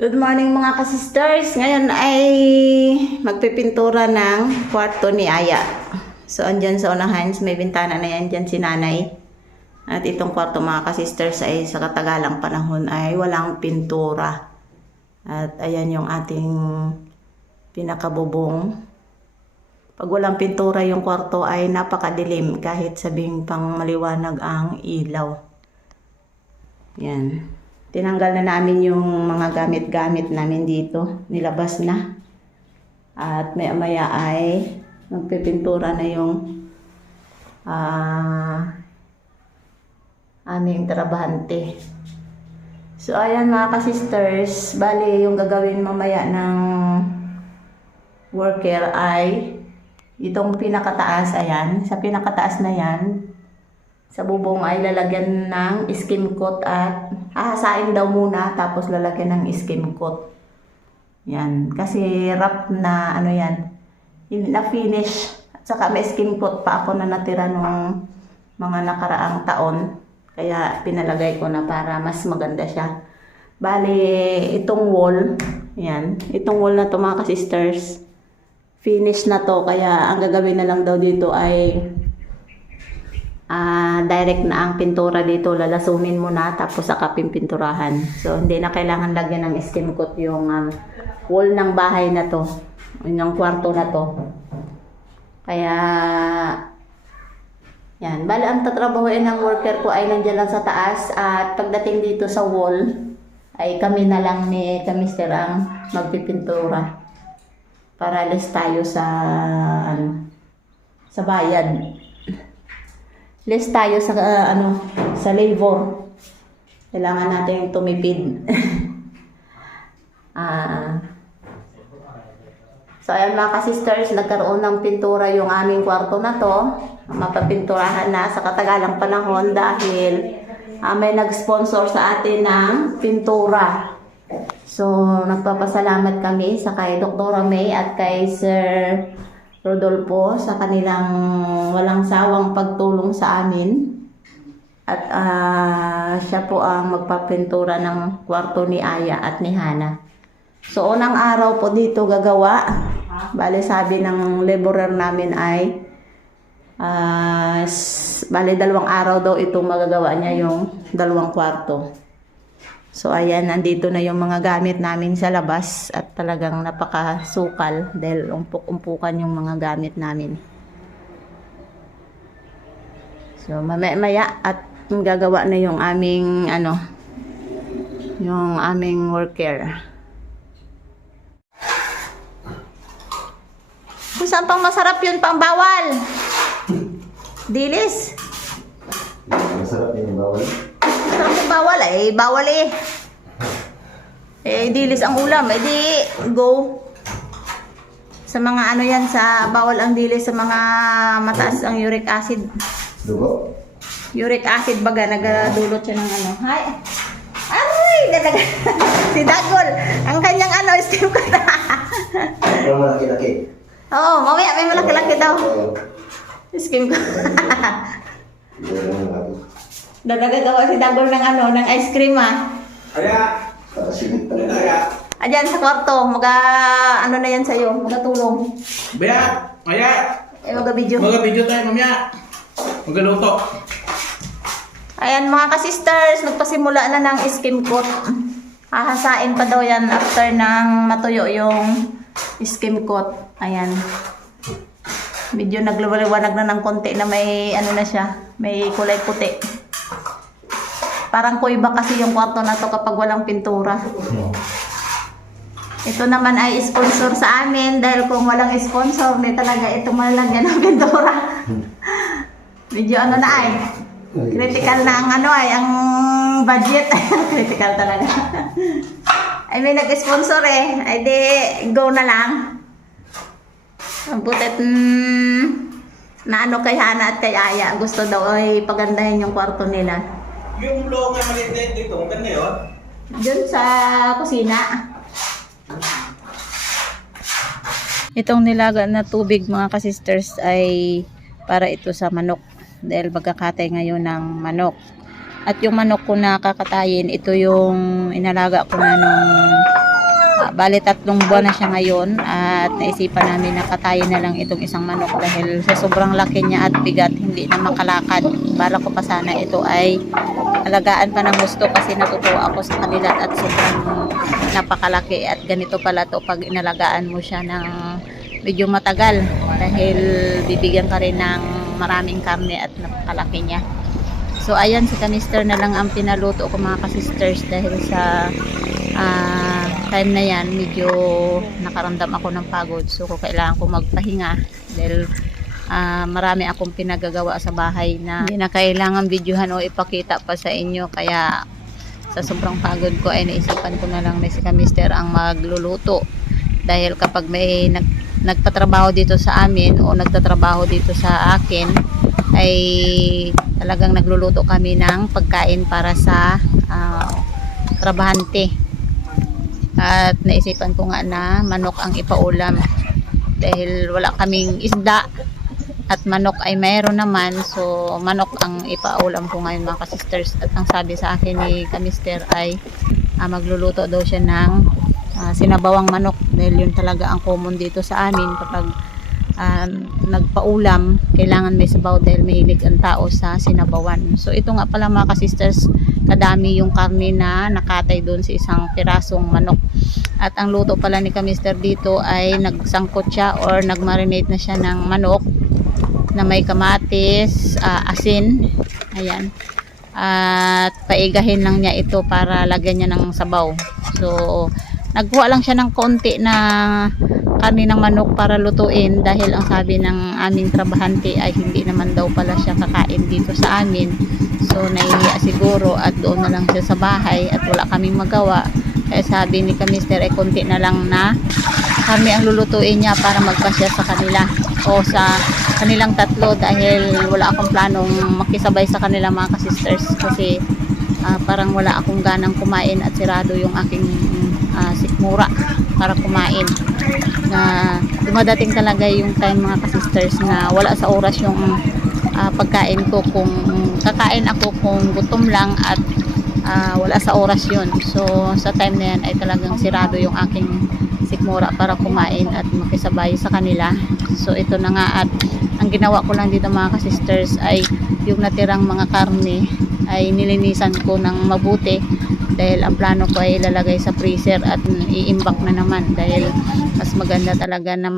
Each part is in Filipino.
Good morning mga kasisters. Ngayon ay magpipintura ng kwarto ni Aya. So andyan sa unahan, may bintana na yan dyan si nanay. At itong kwarto mga kasisters ay sa katagalang panahon ay walang pintura. At ayan yung ating pinakabubong. Pag walang pintura yung kwarto ay napakadilim kahit sabing pang maliwanag ang ilaw. Yan. Tinanggal na namin yung mga gamit-gamit namin dito. Nilabas na. At maya-maya ay magpipintura na yung aming trabahante. So ayan mga kasisters, bali yung gagawin mamaya ng worker ay itong pinakataas, ayan. Sa pinakataas na yan, sa bubong ay lalagyan ng skim coat at hahasain daw muna tapos lalagyan ng skim coat. Yan. Kasi wrap na ano yan. Na finish. At saka may skim coat pa ako na natira nung mga nakaraang taon. Kaya pinalagay ko na para mas maganda siya. Bali, itong wall. Yan. Itong wall na to mga kasisters. Finish na to. Kaya ang gagawin na lang daw dito ay direct na ang pintura dito, lalasunin mo na tapos saka pimpinturahan. So hindi na kailangan lagyan ng skim coat yung wall ng bahay na to, yung kwarto na to. Kaya yan, bali ang tatrabahuin ng worker ko ay nandiyan lang sa taas at pagdating dito sa wall ay kami na lang ni Kamister ang magpipintura para less tayo sa sa bayad. Less tayo sa sa labor. Kailangan natin tumipid. So ayan mga kasisters, nagkaroon ng pintura yung aming kwarto na to. Mapapinturahan na sa katagalang panahon dahil may nag-sponsor sa atin ng pintura. So nagpapasalamat kami sa kay Dr. May at kay Sir Rodolfo sa kanilang walang sawang pagtulong sa amin. At siya po ang magpapintura ng kwarto ni Aya at ni Hana. So unang araw po dito gagawa. Bale sabi ng laborer namin ay bale 2 araw daw itong magagawa niya yung 2 kwarto. So ayan, nandito na yung mga gamit namin sa labas at talagang napakasukal dahil umpuk-umpukan yung mga gamit namin. So mamaya at gagawa na yung aming yung aming worker. Kung saan pang masarap yun, pang bawal. Dilis. Masarap yung bawal. Masarap yung bawal bawal dilis ang ulam, di go. Sa mga yan, sa bawal ang dilis sa mga mataas ang uric acid. Dugo? Uric acid baga, nagadulot siya ng Hay! Ay! Dalaga! Si Dagol! Ang kanyang steam ko na. Ito malaki-laki. Oo, mamaya may malaki-laki daw. Skim ko. Nagagawa si Dagol ng ng ice cream Aya! Kakasinit talaga. Aya! Ayan sa kwarto, na yan sa'yo, magatulong. Baya! Aya! Mag-video. Mag-video tayo mamaya. Mag-luto. Ayan mga kasisters, nagpasimula na ng skim coat. Hahasain pa daw yan after nang matuyo yung skim coat. Ayan. Medyo nagliliwanag na ng konti na may na siya, may kulay puti. Parang kuiba kasi yung kwarto na to kapag walang pintura. Ito naman ay sponsor sa amin dahil kung walang sponsor, hindi talaga ito malalagyan ng pintura. Medyo critical na ang ang budget. Critical talaga. Ay may nag-sponsor ay di go na lang. Ang butet na kay Hana at kay Aya, gusto daw ay pagandahin yung kwarto nila. Yung blog ay maliit dito, maganda yun. Diyan sa kusina. Itong nilaga na tubig mga kasisters ay para ito sa manok. Dahil magkakatay ngayon ng manok. At yung manok ko na kakatayin, ito yung inalaga ko na nung Bali 3 buwan na siya ngayon at naisipan namin na katayin na lang itong isang manok dahil sa sobrang laki niya at bigat hindi na makalakad. Bala ko pa sana ito ay alagaan pa ng gusto kasi natutuwa ako sa kanila at sobrang napakalaki at ganito pala to pag inalagaan mo siya ng medyo matagal dahil bibigyan ka rin ng maraming karne at napakalaki niya. So ayan, si kamister na lang ang pinaluto ko mga kasisters dahil sa time na yan medyo nakaramdam ako ng pagod, so kailangan ko magpahinga dahil marami akong pinagagawa sa bahay na hindi na kailangan videohan o ipakita pa sa inyo, kaya sa sobrang pagod ko ay naisipan ko na lang na si kamister ang magluluto dahil kapag may nagpatrabaho dito sa amin o nagtatrabaho dito sa akin ay talagang nagluluto kami ng pagkain para sa trabahante. At naisipan ko nga na manok ang ipaulam dahil wala kaming isda at manok ay mayroon naman, so manok ang ipaulam ko ngayon mga kasisters. At ang sabi sa akin ni kamister ay magluluto daw siya ng sinabawang manok dahil yun talaga ang common dito sa amin kapag nagpaulam, kailangan may sabaw dahil mahilig ang tao sa sinabawan. So ito nga pala mga kasisters, kadami yung karne na nakatay doon sa isang pirasong manok. At ang luto pala ni kamister dito ay nagsangkot siya or nagmarinate na siya ng manok na may kamatis, asin, ayan, at paigahin lang niya ito para lagyan niya ng sabaw. So nagkuha lang siya ng konti na karne ng manok para lutuin dahil ang sabi ng aming trabahante ay hindi naman daw pala siya kakain dito sa amin, so nahihiya siguro at doon na lang siya sa bahay at wala kaming magawa. Kaya sabi ni kamister ay konti na lang na karne ang lulutuin niya para magkasya sa kanila o sa kanilang tatlo dahil wala akong planong makisabay sa kanila mga kasisters kasi parang wala akong ganang kumain at sirado yung aking sikmura para kumain. Na dumadating talaga yung time mga kasisters na wala sa oras yung pagkain ko, kung kakain ako kung gutom lang at wala sa oras yun. So sa time na yan ay talagang sirado yung aking sikmura para kumain at makisabay sa kanila. So ito na nga, at ang ginawa ko lang dito mga kasisters ay yung natirang mga karne ay nilinisan ko ng mabuti dahil ang plano ko ay ilalagay sa freezer at iimbak na naman dahil mas maganda talaga na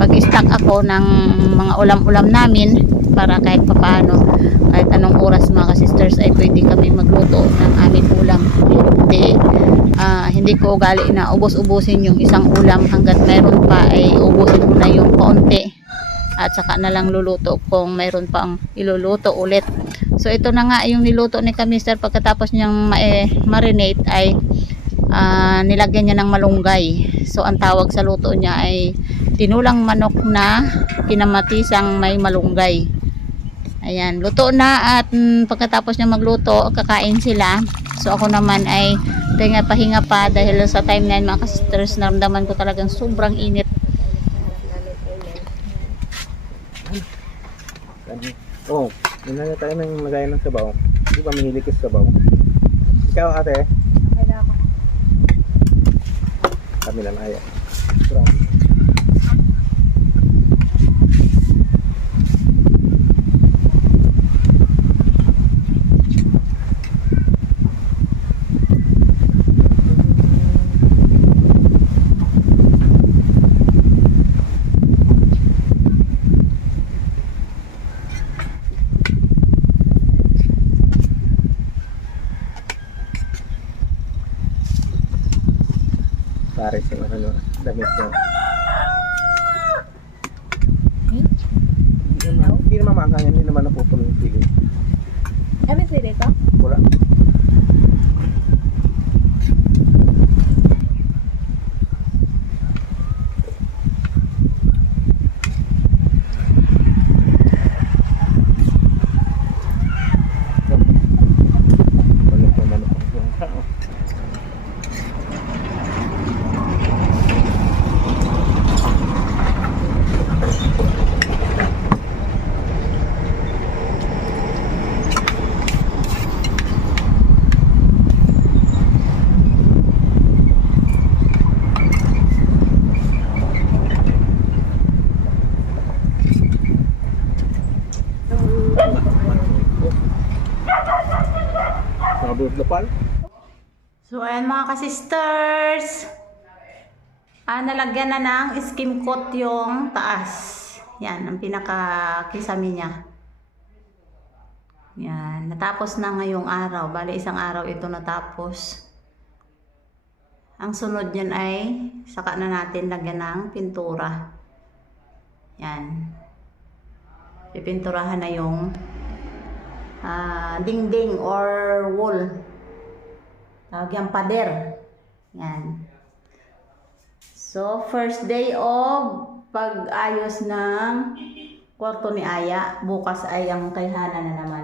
pag-stock ako ng mga ulam-ulam namin para kahit papaano, kahit anong oras mga kasisters ay pwede kami magluto ng aming ulam. Hindi ko ugali na ubos-ubusin yung isang ulam, hanggat mayroon pa ay ubusin mo na yung kaunti at saka na lang luluto kung mayroon pang iluluto ulit. So ito na nga yung niluto ni kamister. Pagkatapos niyang marinate ay nilagyan niya ng malunggay. So ang tawag sa luto niya ay tinulang manok na kinamatisang may malunggay. Ayan, luto na at pagkatapos niya magluto, kakain sila. So ako naman ay pahinga pa dahil sa time na yun mga kasisters, naramdaman ko talagang sobrang init. Oh, yun na tayo ng lagay ng sabaw. Di ba mahilig ka sa sabaw? Ikaw ate? Okay na ako. Kami lang ayaw. Pare si ano, damit niya. Hindi naman maanghang, hindi naman napupulo yung sili. Kami sili ko? Wala. kapal. So, ayan mga ka-sisters. Nalagyan na ng skim coat yung taas. Yan, ang pinaka-kisame niya. Yan, natapos na ngayong araw. Bali, isang araw ito natapos. Ang sunod yan ay saka na natin lagyan ng pintura. Yan. Pipinturahan na yung dingding or wall. Tawag yung pader. Yan. So, first day of pag-ayos ng kwarto ni Aya. Bukas ay ang kay Hana na naman.